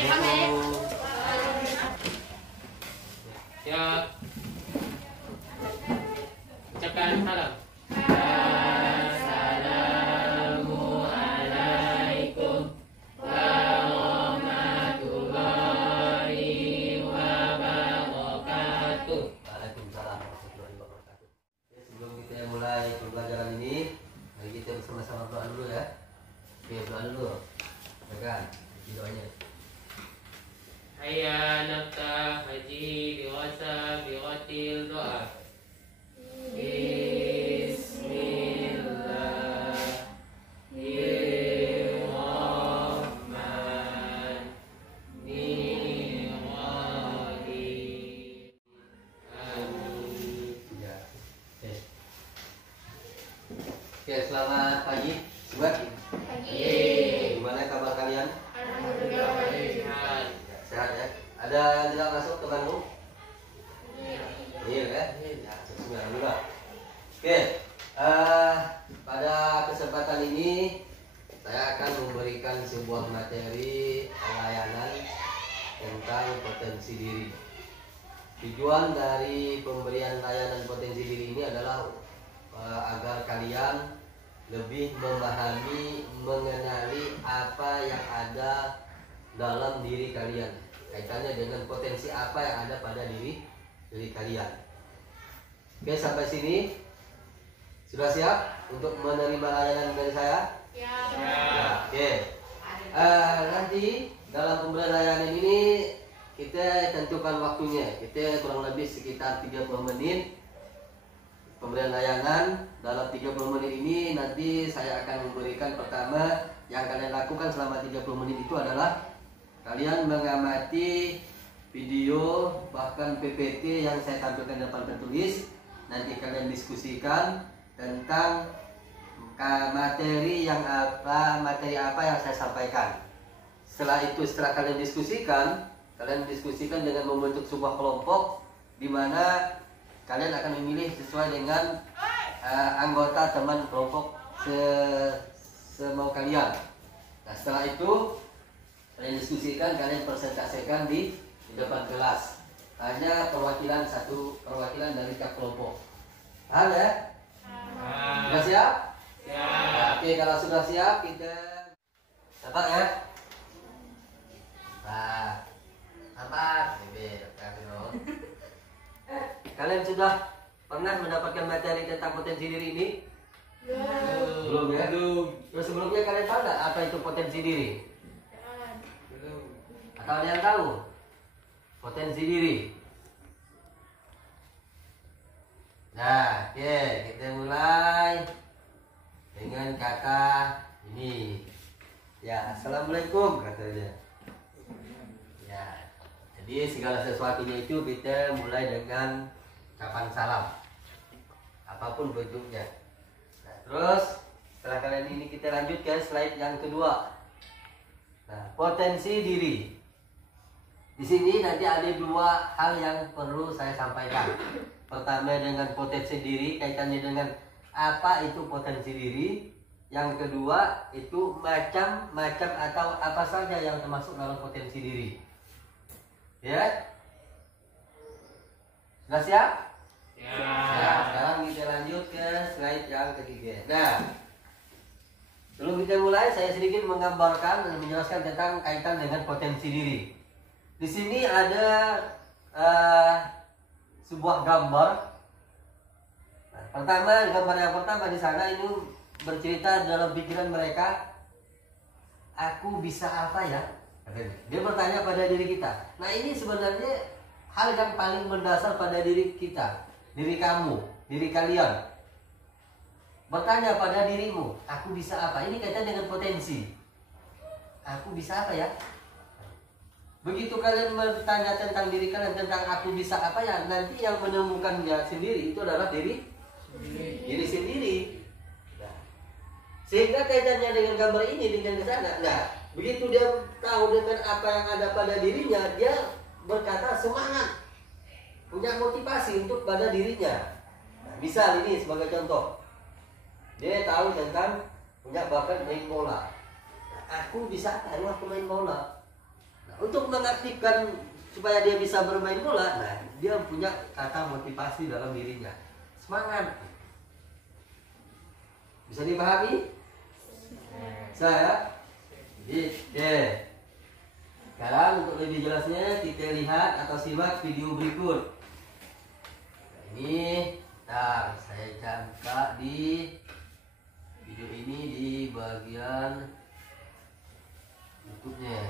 Ya, ucapkan salam. Assalamualaikum warahmatullahi wabarakatuh. Waalaikumsalam warahmatullahi wabarakatuh. Oke, sebelum kita mulai pembelajaran ini, mari kita bersama-sama doa dulu ya. Oke, doa dulu. Pegang doanya. Hayya nafta haji biwasa biwatil doa. Bismillahirrahmanirrahim. Ya. Oke, selamat pagi. Buat gimana kabar kalian? Sehat. Sehat ya? Ada yang tidak masuk ke Bandung? Iya ya? Ya, bismillah. Oke, pada kesempatan ini saya akan memberikan sebuah materi layanan tentang potensi diri. Tujuan dari pemberian layanan potensi diri ini adalah agar kalian lebih memahami, mengenali apa yang ada dalam diri kalian, kaitannya dengan potensi apa yang ada pada diri kalian. Oke, sampai sini sudah siap untuk menerima layanan dari saya? Ya. Oke. Nanti dalam pemberian layanan ini kita tentukan waktunya. Kita kurang lebih sekitar 30 menit pemberian layanan. Dalam 30 menit ini nanti saya akan memberikan pertama yang kalian lakukan selama 30 menit itu adalah kalian mengamati video bahkan PPT yang saya tampilkan di depan tertulis. Nanti kalian diskusikan tentang materi apa yang saya sampaikan. Setelah itu, setelah kalian diskusikan dengan membentuk sebuah kelompok di mana kalian akan memilih sesuai dengan anggota teman kelompok semau kalian. Nah, setelah itu kalian diskusikan, kalian presentasikan di depan kelas. Hanya perwakilan dari tiap kelompok. Paham ya? Sudah siap? Siap. Oke, kalau sudah siap kita dapat ya? Nampak? Kalian sudah pernah mendapatkan materi tentang potensi diri ini? Belum ya? Terus sebelumnya kalian tahu nggak apa itu potensi diri? Atau ada yang tahu? Potensi diri. Nah, oke, kita mulai dengan kata ini. Ya, assalamualaikum katanya. Ya, jadi segala sesuatunya itu kita mulai dengan ucapan salam, apapun bentuknya. Nah, terus setelah kalian ini kita lanjut ke slide yang kedua. Nah, potensi diri. Di sini nanti ada dua hal yang perlu saya sampaikan. Pertama dengan potensi diri, kaitannya dengan apa itu potensi diri. Yang kedua itu macam-macam atau apa saja yang termasuk dalam potensi diri. Ya? Sudah siap? Nah, sekarang kita lanjut ke slide yang ketiga. Nah, sebelum kita mulai, saya sedikit menggambarkan dan menjelaskan tentang kaitan dengan potensi diri. Di sini ada sebuah gambar. Nah, gambar yang pertama di sana ini bercerita dalam pikiran mereka, aku bisa apa ya? Dia bertanya pada diri kita. Nah, ini sebenarnya hal yang paling mendasar pada diri kita, diri kamu, diri kalian. Bertanya pada dirimu, aku bisa apa? Ini kaitan dengan potensi. Aku bisa apa ya? Begitu kalian bertanya tentang diri kalian, tentang aku bisa apa ya, nanti yang menemukannya sendiri itu adalah diri sendiri. Nah, sehingga kaitannya dengan gambar ini dengan kesana. Nah, begitu dia tahu dengan apa yang ada pada dirinya, dia berkata semangat, punya motivasi untuk pada dirinya. Nah, misal ini sebagai contoh, dia tahu tentang punya bakat main bola. Nah, aku bisa apa? Aku main bola. Untuk mengaktifkan supaya dia bisa bermain bola, nah dia punya kata motivasi dalam dirinya, semangat. Bisa dipahami? Saya? Oke. Sekarang untuk lebih jelasnya kita lihat atau simak video berikut. Ini, nah saya campak di video ini di bagian YouTube-nya.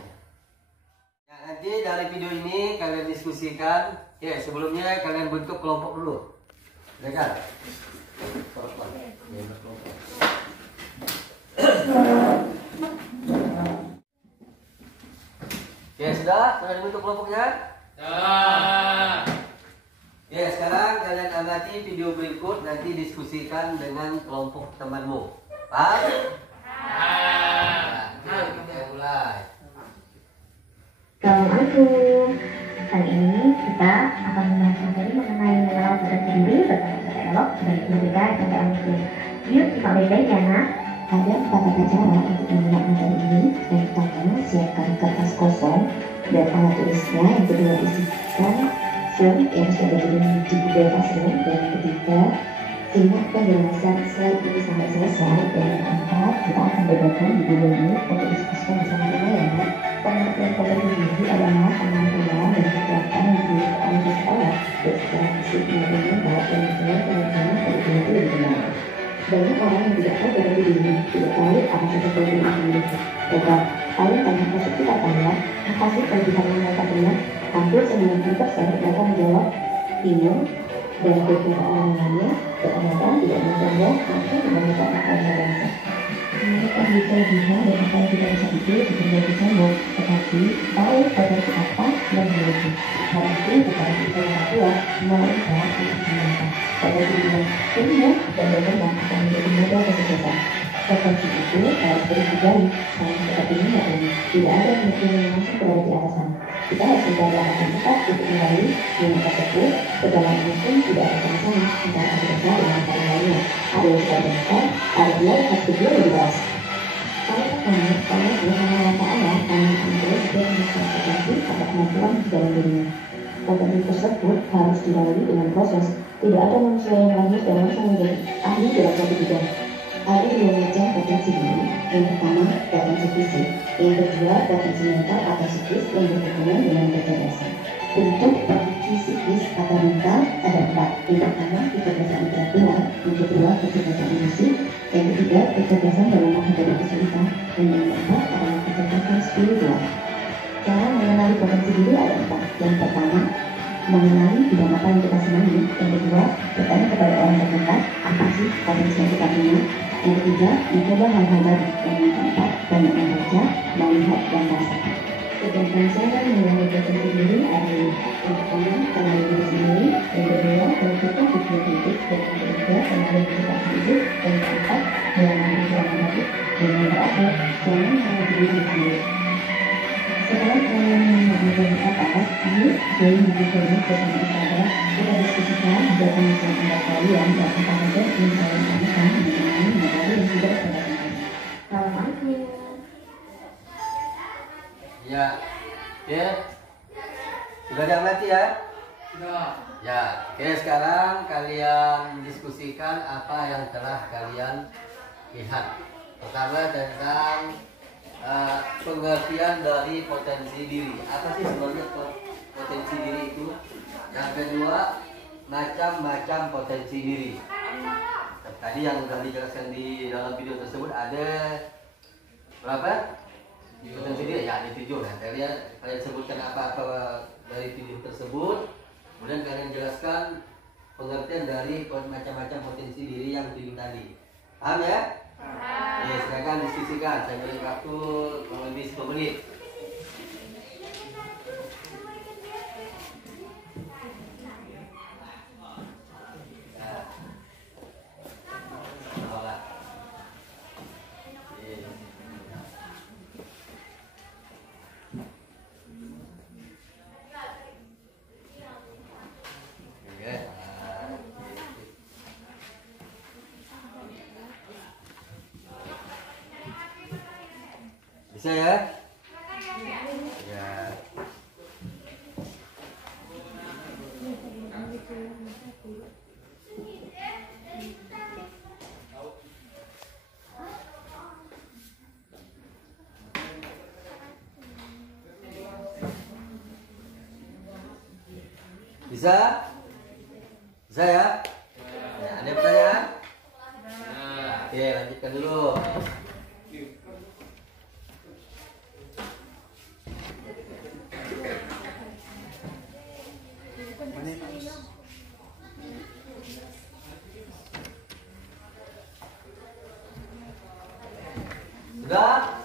Nah, nanti dari video ini kalian diskusikan. Ya, sebelumnya kalian bentuk kelompok dulu. Ya kan? Kelompok. Ya, berkelompok. Oke, sudah dibentuk kelompoknya? Dah. Ya, sekarang kalian amati video berikut, nanti diskusikan dengan kelompok temanmu. Paham? Nah, kita mulai. Assalamualaikum. Kali ini kita akan membahas materi mengenai mengenal potensi diri bersama Ustaz Elok sebagai guru kita SMP Al-Muslim. Yuk simak baik-baik ya nak. Ada 4 tata cara untuk mengenal materi ini. Yang pertama, siapkan kertas kosong dan alat tulisnya. Yang kedua, isikan form yang sudah berdiri di Google Classroom. Dan yang ketiga, simak penjelasan slide ini sampai selesai. Dan yang keempat, kita akan bedakan di Google Meet untuk diskusikan bersama-sama ya nak. Pengertian potensi diri adalah kemampuan dan kekuatan yang dimiliki oleh seseorang baik secara fisik maupun mental yang mempunyai kemampuan untuk itu lebih benar. Banyak orang yang tidak tahu potensi diri, tidak tahu apa saja potensi yang dimiliki. Coba kalian tanya ke sekitar kalian, apa sih kelebihan yang mereka punya? Hampir 90% mereka menjawab bingung dan beberapa orang lainnya ternyata tidak mencoba atau tidak bisa apa yang mereka bisa. Mereka bisa lihat dan apa yang kita bisa itu sebenarnya bisa mau, tetapi tahu potensi apa dan memiliki. Hal itu bukan kita yang kuat, melainkan untuk mereka. Potensi yang tumbuh dan berkembang akan menjadi modal kesuksesan. Potensi itu harus terus digali, sama seperti minyak ini. Tidak ada yang langsung berada di atas sana. Kita harus mencari alasan tetap untuk menggali minyak tersebut. Segala mungkin tidak ada sama-sama antara ada besar dengan antara lainnya. Ada yang sudah besar, ada yang harus kedua lebih keras. Kalau pertama, kalau bersama Allah, kami terus juga membuat potensi pada kemampuan dalam dirinya. Potensi tersebut harus dilalui dengan proses. Tidak ada manusia yang lahir dan langsung menjadi ahli dalam satu bidang. Ada 2 macam potensi diri. Yang pertama, potensi fisik. Yang kedua, potensi mental atau psikis yang berhubungan dengan kecerdasan. Bentuk potensi psikis atau mental ada 4. Yang pertama, kecerdasan intelektual. Yang kedua, kecerdasan emosi. Yang ketiga, kecerdasan dalam menghadapi kesulitan. Dan yang keempat adalah kecerdasan spiritual. Cara mengenali potensi diri ada 4. Yang pertama, mengenali bidang apa yang kita senangi. Yang kedua, bertanya kepada orang terdekat, apa sih potensi yang kita punya. Yang ketiga, mencoba hal-hal baru. Dan yang keempat, banyak membaca, melihat, dan merasakan. Sedangkan cara mengenali potensi diri adalah yang pertama, kenali diri sendiri. Yang kedua, melakukan tujuan hidup. Dan yang ketiga, mengenali motivasi hidup. Dan yang keempat, mengenali tujuan hidup. Dan yang terakhir, jangan hanya diri sendiri. Setelah kalian mengenali apa kami dari video ini bersama Instagram, kita diskusikan beberapa masalah pendapat kalian dan apa saja yang kalian tanyakan mengenai materi yang sudah saya sampaikan. Assalamualaikum. Ya, oke. Sudah diamati ya? Sudah. Ya, oke. Sekarang kalian diskusikan apa yang telah kalian lihat. Pertama tentang pengertian dari potensi diri. Apa sih sebenarnya potensi diri itu? Yang kedua, macam-macam potensi diri. Tadi yang sudah dijelaskan di dalam video tersebut ada berapa? Potensi diri ya, ada 7 ya. Kalian sebutkan apa-apa dari 7 tersebut. Kemudian kalian jelaskan pengertian dari macam-macam potensi diri yang 7 tadi. Paham ya? Ya, silakan diskusikan. Saya beri waktu kurang lebih 10 menit. Bisa ya? Ya. Bisa? Bisa ya? Ya, ada pertanyaan? Oke, lanjutkan dulu. Sudah?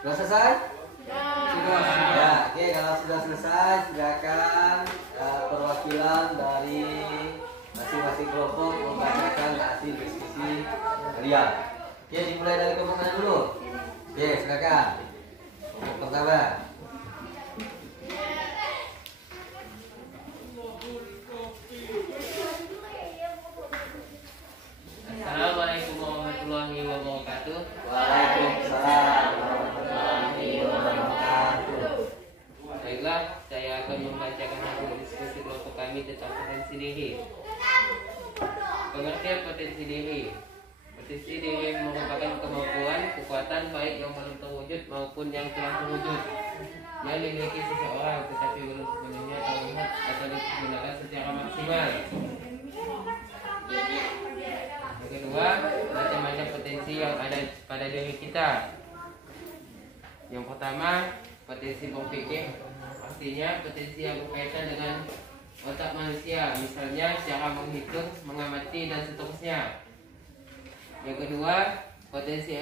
Sudah selesai? Sudah. Ya, oke, kalau sudah selesai, silakan perwakilan dari masing-masing kelompok membacakan hasil diskusi kalian. Oke, dimulai dari kelompok mana dulu? Oke, silakan. Kelompok pertama. Assalamualaikum warahmatullahi wabarakatuh. Waalaikumsalam warahmatullahi wabarakatuh. Baiklah, saya akan membacakan hasil diskusi kelompok kami tentang potensi diri. Pengertian potensi diri. Potensi diri merupakan kemampuan, kekuatan baik yang belum terwujud maupun yang telah terwujud yang dimiliki seseorang tetapi belum sepenuhnya terlihat atau digunakan secara maksimal. Yang kedua, macam-macam potensi yang ada pada diri kita. Yang pertama, potensi berpikir, artinya potensi yang berkaitan dengan otak manusia, misalnya cara menghitung, mengamati, dan seterusnya. Yang kedua, potensi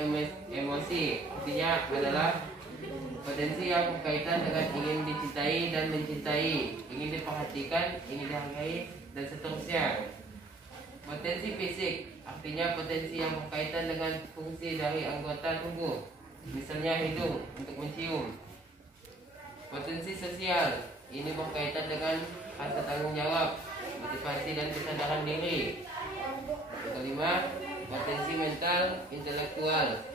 emosi, artinya adalah potensi yang berkaitan dengan ingin dicintai dan mencintai, ingin diperhatikan, ingin dihargai, dan seterusnya. Potensi fisik, artinya potensi yang berkaitan dengan fungsi dari anggota tubuh, misalnya hidung untuk mencium. Potensi sosial, ini berkaitan dengan rasa tanggung jawab, motivasi dan kesadaran diri. Yang kelima, potensi mental intelektual,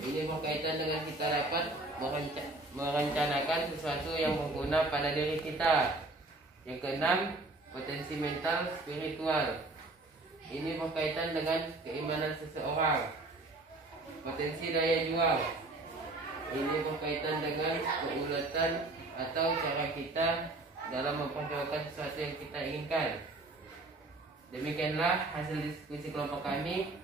ini berkaitan dengan kita dapat merencanakan sesuatu yang berguna pada diri kita. Yang keenam, potensi mental spiritual, ini berkaitan dengan keimanan seseorang. Potensi daya jual, ini berkaitan dengan keulatan atau cara kita dalam memperjuangkan sesuatu yang kita inginkan. Demikianlah hasil diskusi kelompok kami.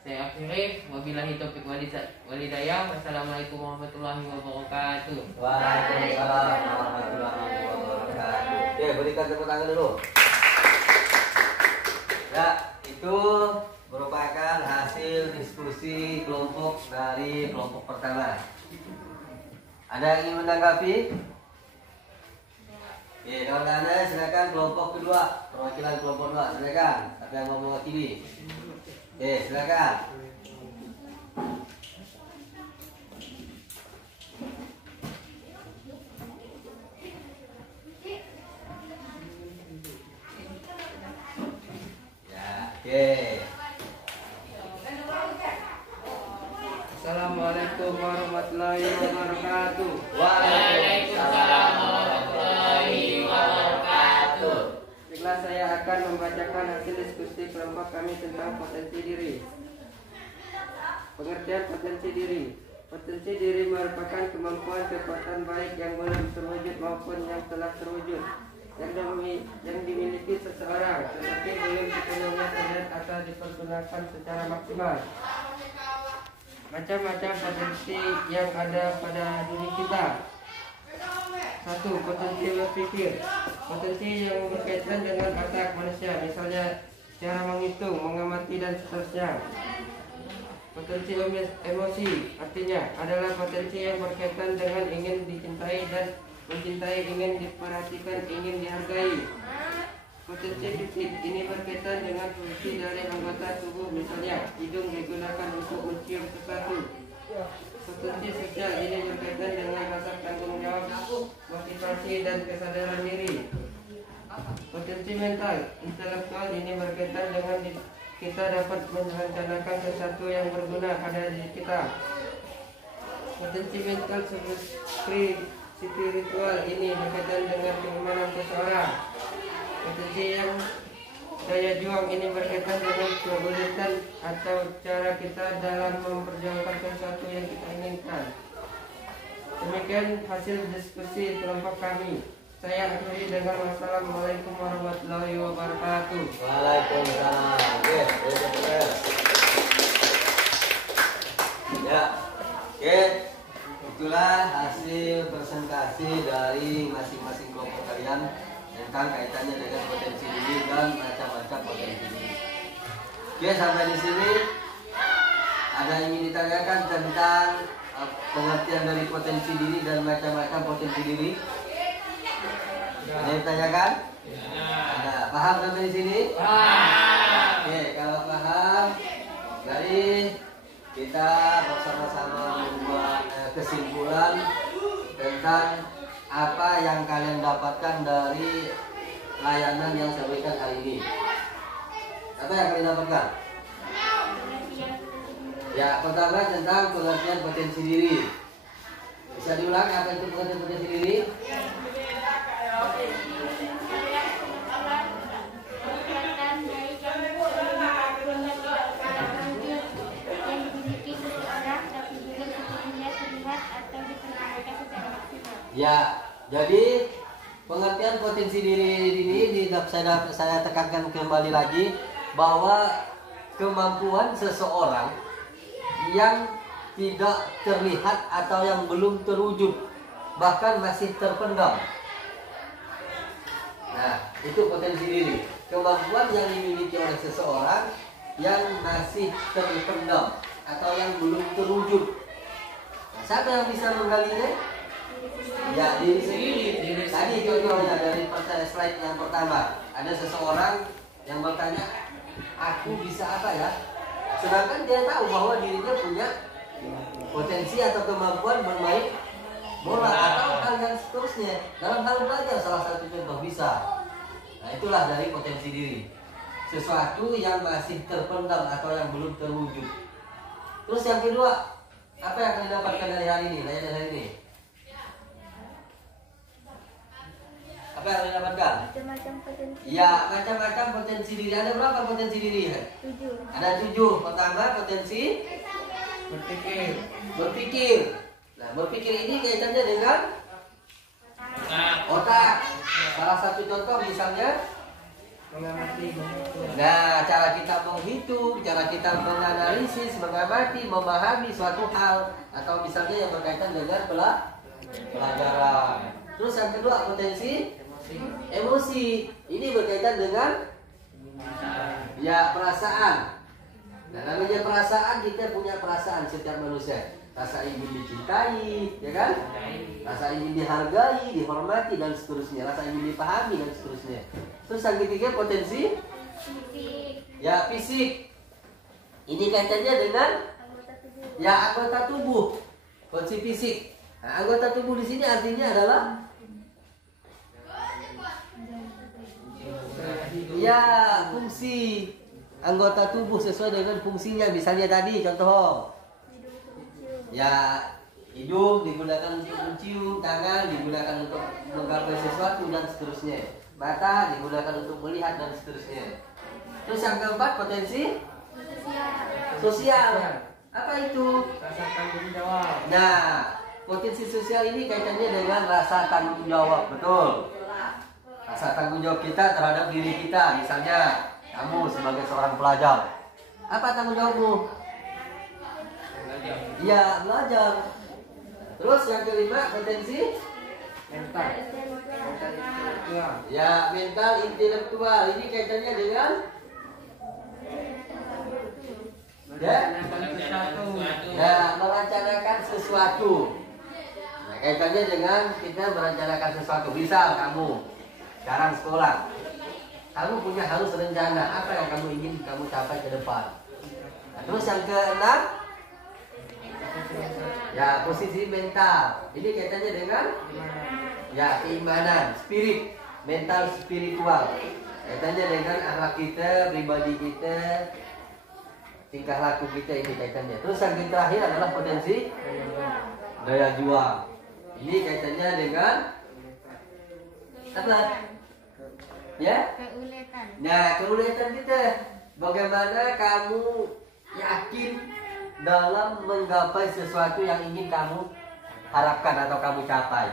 Saya akhiri, wabillahi taufiq walhidayah. Wassalamualaikum warahmatullahi wabarakatuh. Waalaikumsalam warahmatullahi wabarakatuh. Oke, berikan tepuk tangan dulu. Ya, itu merupakan hasil diskusi kelompok dari kelompok pertama. Ada yang ingin menanggapi? Oke, kawan-kawan, silakan kelompok kedua, perwakilan kelompok kedua, silakan. Siapa yang mau mewakili? Oke, silakan. Ya, oke. Assalamualaikum warahmatullahi wabarakatuh. Waalaikumsalam warahmatullahi wabarakatuh. Baiklah, saya akan membacakan hasil diskusi kelompok kami tentang potensi diri. Pengertian potensi diri. Potensi diri merupakan kemampuan kekuatan baik yang belum terwujud maupun yang telah terwujud yang dimiliki seseorang tetapi belum sepenuhnya terlihat atau dipergunakan secara maksimal. Macam-macam potensi yang ada pada diri kita. 1. Potensi berpikir. Potensi yang berkaitan dengan otak manusia, misalnya cara menghitung, mengamati, dan seterusnya. Potensi emosi, artinya adalah potensi yang berkaitan dengan ingin dicintai dan mencintai, ingin diperhatikan, ingin dihargai. Potensi fisik, ini berkaitan dengan fungsi dari anggota tubuh, misalnya hidung digunakan untuk mencium sesuatu. Potensi sosial, ini berkaitan dengan rasa tanggung jawab, motivasi, dan kesadaran diri. Potensi mental intelektual, ini berkaitan dengan kita dapat merencanakan sesuatu yang berguna pada diri kita. Potensi mental spiritual, ini berkaitan dengan keimanan seseorang. Potensi yang daya juang, ini berkaitan dengan kesulitan atau cara kita dalam memperjuangkan sesuatu yang kita inginkan. Demikian hasil diskusi kelompok kami. Saya akhiri dengan wassalamualaikum warahmatullahi wabarakatuh. Waalaikumsalam. Oke, ya, oke. Itulah hasil presentasi dari masing-masing kelompok kalian tentang kaitannya dengan potensi diri dan macam-macam potensi diri. Oke, sampai di sini ada yang ingin ditanyakan tentang pengertian dari potensi diri dan macam-macam potensi diri? Ada yang ditanyakan? Ada. Paham sampai di sini? Oke, kalau paham, dari kita bersama-sama membuat kesimpulan tentang apa yang kalian dapatkan dari layanan yang saya berikan hari ini. Apa yang kalian dapatkan? Ya, pertama tentang pengertian potensi diri. Bisa diulang apa itu pengertian potensi diri? Ya, jadi pengertian potensi diri ini saya tekankan kembali lagi bahwa kemampuan seseorang yang tidak terlihat atau yang belum terwujud, bahkan masih terpendam. Nah, itu potensi diri. Kemampuan yang dimiliki oleh seseorang yang masih terpendam atau yang belum terwujud. Nah, siapa yang bisa menggalinya? Ya, diri sendiri. Tadi contohnya dari slide yang pertama, ada seseorang yang bertanya, aku bisa apa ya? Sedangkan dia tahu bahwa dirinya punya potensi atau kemampuan bermain bola atau hal yang seterusnya. Dalam hal belajar salah satu contoh bisa. Nah, itulah dari potensi diri. Sesuatu yang masih terpendam atau yang belum terwujud. Terus yang kedua, apa yang kalian dapatkan dari hari ini? Layanan hari ini? Apa yang kalian dapatkan? Macam-macam potensi. Ya, macam-macam potensi diri. Ada berapa potensi diri? 7. Ada 7. Pertama, potensi berpikir. Nah, berpikir ini kaitannya dengan otak. Salah satu contoh misalnya, Mengamati, nah, cara kita menghitung, cara kita menganalisis, mengamati, memahami suatu hal, atau misalnya yang berkaitan dengan pelajaran. Terus yang kedua, potensi emosi. Ini berkaitan dengan ya perasaan. Nah, namanya perasaan, kita punya perasaan setiap manusia. Rasa ingin dicintai, ya kan? Rasa ingin dihargai, dihormati, dan seterusnya. Rasa ingin dipahami, dan seterusnya. Terus yang ketiga, potensi ya fisik. Ini kaitannya dengan ya anggota tubuh. Potensi fisik. Nah, anggota tubuh di sini artinya adalah ya fungsi anggota tubuh sesuai dengan fungsinya. Misalnya tadi contoh, ya hidung digunakan untuk mencium, tangan digunakan untuk menggapai sesuatu, dan seterusnya. Mata digunakan untuk melihat, dan seterusnya. Terus yang keempat, potensi sosial. Apa itu? rasa tanggung jawab. Nah, potensi sosial ini kaitannya dengan rasa tanggung jawab. Betul. Rasa tanggung jawab kita terhadap diri kita. Misalnya, kamu sebagai seorang pelajar, apa tanggung jawabmu? Iya, belajar. Terus yang kelima, potensi Mental. ya mental intelektual. Ini kaitannya dengan merencanakan sesuatu. Nah, kaitannya dengan kita merencanakan sesuatu. Misal kamu sekarang sekolah, kamu punya harus rencana apa yang kamu ingin kamu capai ke depan. Nah, terus yang keenam, ya posisi mental. Ini kaitannya dengan ya keimanan, spirit, mental spiritual. Kaitannya dengan akhlak kita, pribadi kita, tingkah laku kita, ini kaitannya. Terus yang terakhir adalah potensi daya juang. Ini kaitannya dengan apa? Ya? Keuletan. Nah, keuletan kita. Bagaimana kamu yakin dalam menggapai sesuatu yang ingin kamu harapkan atau kamu capai.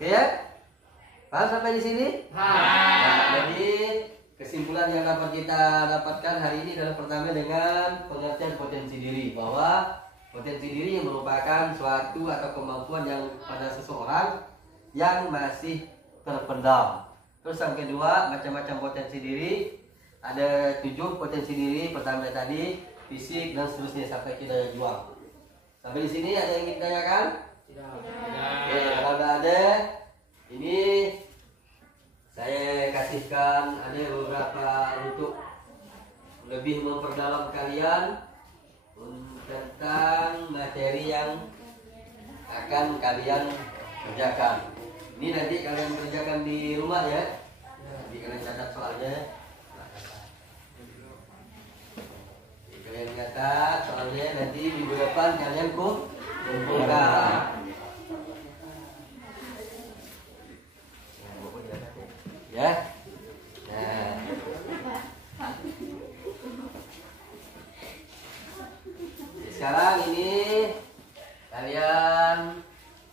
Oke ya? Paham sampai di sini? Nah, jadi kesimpulan yang dapat kita dapatkan hari ini adalah pertama dengan pengertian potensi diri, bahwa potensi diri merupakan suatu atau kemampuan yang pada seseorang yang masih terpendam. Terus yang kedua, macam-macam potensi diri. Ada 7 potensi diri. Pertama tadi fisik dan seterusnya sampai ke daya juang. Sampai di sini ada yang ingin ditanyakan? Oke, kalau ada, ini saya kasihkan ada beberapa untuk lebih memperdalam kalian tentang materi yang akan kalian kerjakan. Ini nanti kalian kerjakan di rumah ya. Jadi kalian catat soalnya. Kalian catat soalnya, nanti minggu depan kalian kumpulkan. Ya. Nah. Sekarang ini kalian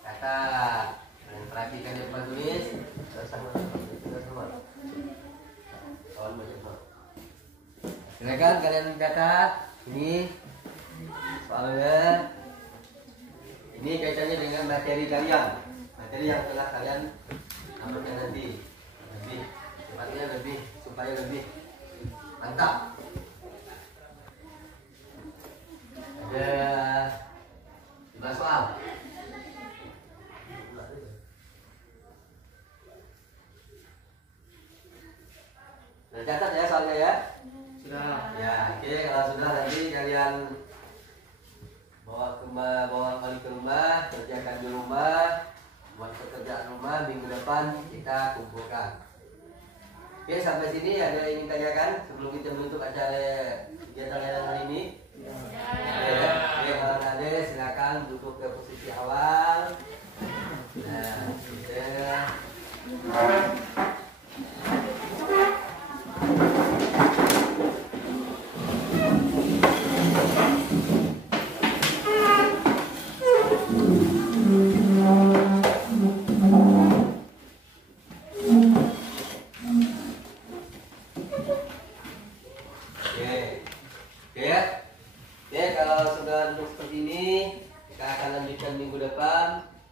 catat, kalian perhatikan di depan tulis. Sama. Silakan kalian catat. Ini soalnya, ini kaitannya dengan materi kalian, materi yang telah kalian ambilkan nanti. Lebih cepatnya, lebih supaya lebih mantap. Ada 5 soal. Nah, catat ya soalnya ya. Sudah. Ya, oke, kalau sudah nanti kalian bawa balik ke rumah, kerjakan di rumah, buat pekerjaan rumah. Minggu depan kita kumpulkan. Oke, sampai sini ada yang ingin tanyakan sebelum kita menutup acara kegiatan hari ini? Ya. Oke, kalau ada silakan duduk ke posisi awal. Nah,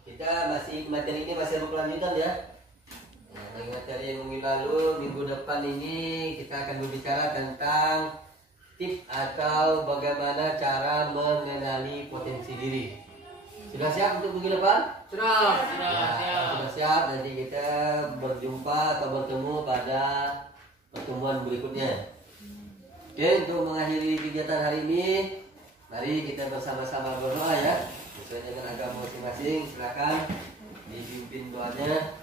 kita materi ini masih berkelanjutan ya. Nah, materi yang minggu lalu, minggu depan ini kita akan berbicara tentang tips atau bagaimana cara mengenali potensi diri. Sudah siap untuk minggu depan? Sudah Siap. Nanti kita berjumpa atau bertemu pada pertemuan berikutnya. Oke, untuk mengakhiri kegiatan hari ini, mari kita bersama-sama berdoa ya. Sesuai dengan agama masing-masing, silakan dipimpin doanya.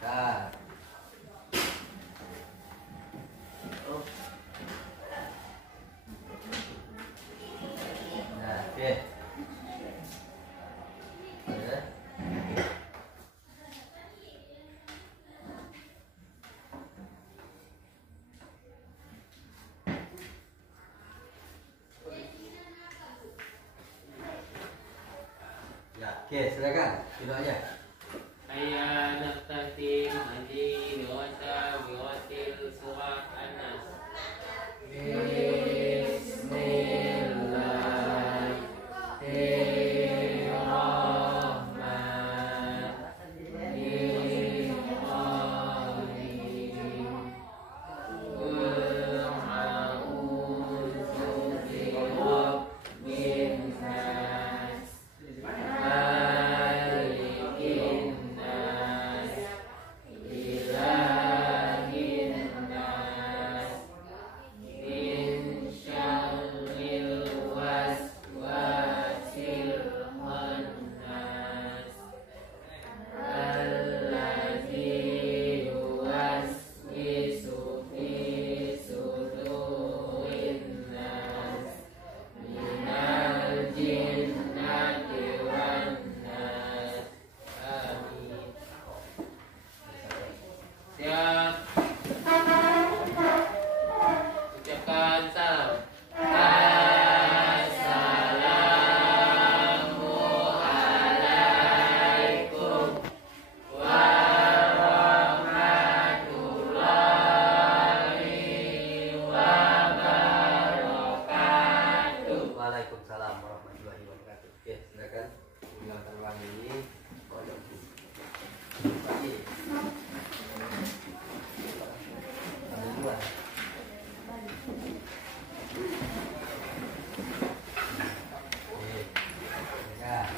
Nah. Nah, oke. Oke, silakan. Doanya. Saya naftatim haji biwasa biwasil surat An-Nas. Yeah. tinggalkan uang ini. Bagi. Ada dua. Ya.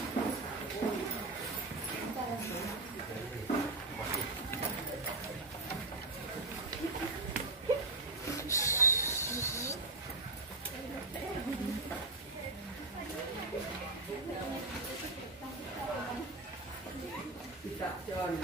Kita jalan.